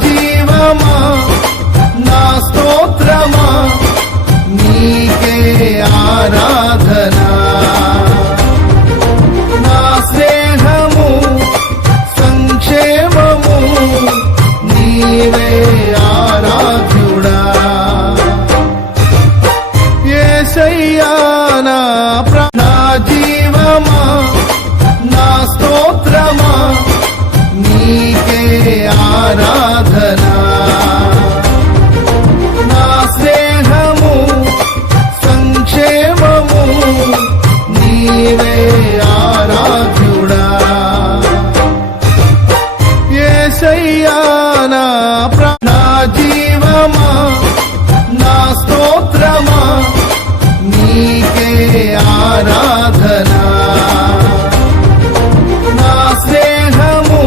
జీవమా నా స్తోత్రమా నీకే ఆరాధన నా స్నేహము సంక్షేమము నీవే ఆరాధ్యుడా యేసయ్యా నా జీవమా నా స్తోత్రమా నీకే ఆరాధన నా స్నేహము సంక్షేమము నీవే ఆరాధ్యుడా యేసయ్యా నా జీవమా నా స్తోత్రమా నీకే ఆరాధన నా స్నేహము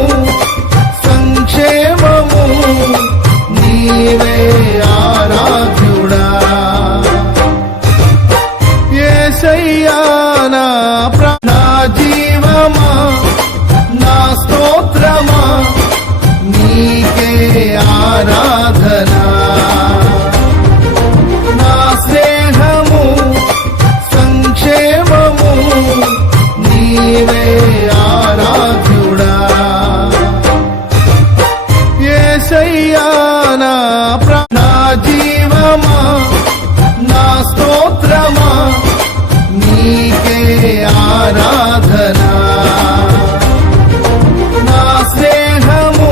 సంక్షేమము నీవే ఆరాధ్యుడా యేసయ్యా నా జీవమా నా స్తోత్రమా నీకే ఆరాధన నా స్నేహము సంక్షేమము నీవే ఆరాధ్యుడా యేసయ్యా నా జీవమా నా స్తోత్రమా నీకే ఆరాధన నా స్నేహము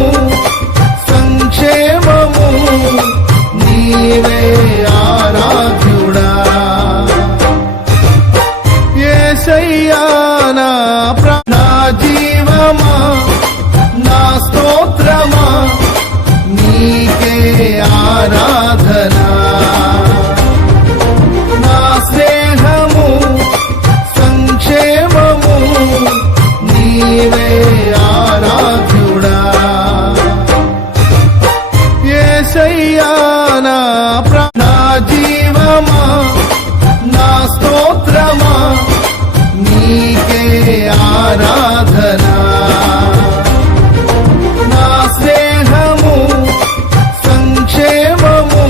సంక్షేమము నీవే ఆరాధ్యుడా యేసయ్యా నా జీవమా నా స్తోత్రమా నీకే ఆరాధన నా స్నేహము సంక్షేమము నీవే ఆరాధ్యుడా యేసయ్యా నా జీవమా నా స్తోత్రమా నీకే ఆరాధన నా స్నేహము సంక్షేమము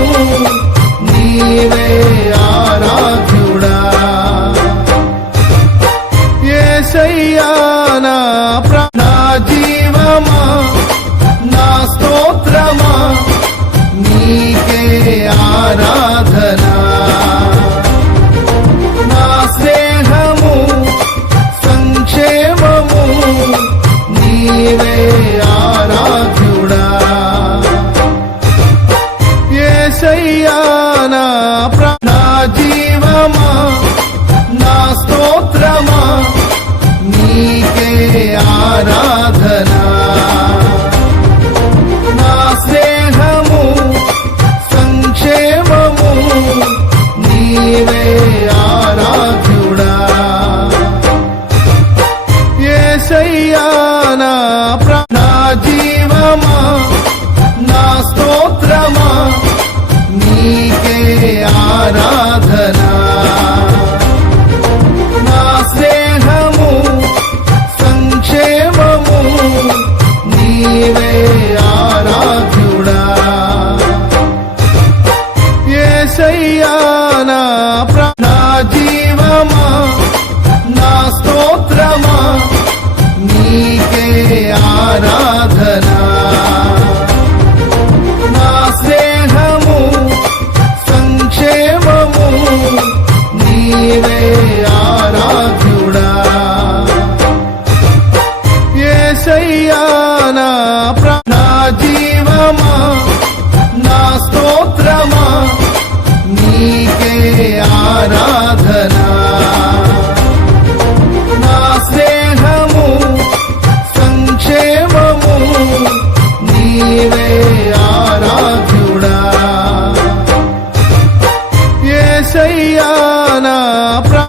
నీవే ఆరాధ్యుడా యేసయ్యా నా జీవమా నా స్తోత్రమా నీకే ఆరాధన నా స్నేహము సంక్షేమము నీవే ఆరాధ్యుడా యేసయ్యా నా జీవమా నా స్తోత్రమా నీకే ఆరాధన నా స్నేహము సంక్షేమము నీవే ఆరాధ్యుడా యేసయ్యా నా జీవమా నా స్తోత్రమా నీకే ఆరాధన నా స్నేహము సంక్షేమము నీవే ఆరాధ్యుడా యేసయ్యా నా జీవమా నా స్తోత్రమా నీకే ఆరాధన నా స్నేహము సంక్షేమము నీవే ఆరాధ్యుడా యేసయ్యా నా జీవమా నా స్తోత్రమా నీకే ఆరాధన నా స్నేహము సంక్షేమము నీవే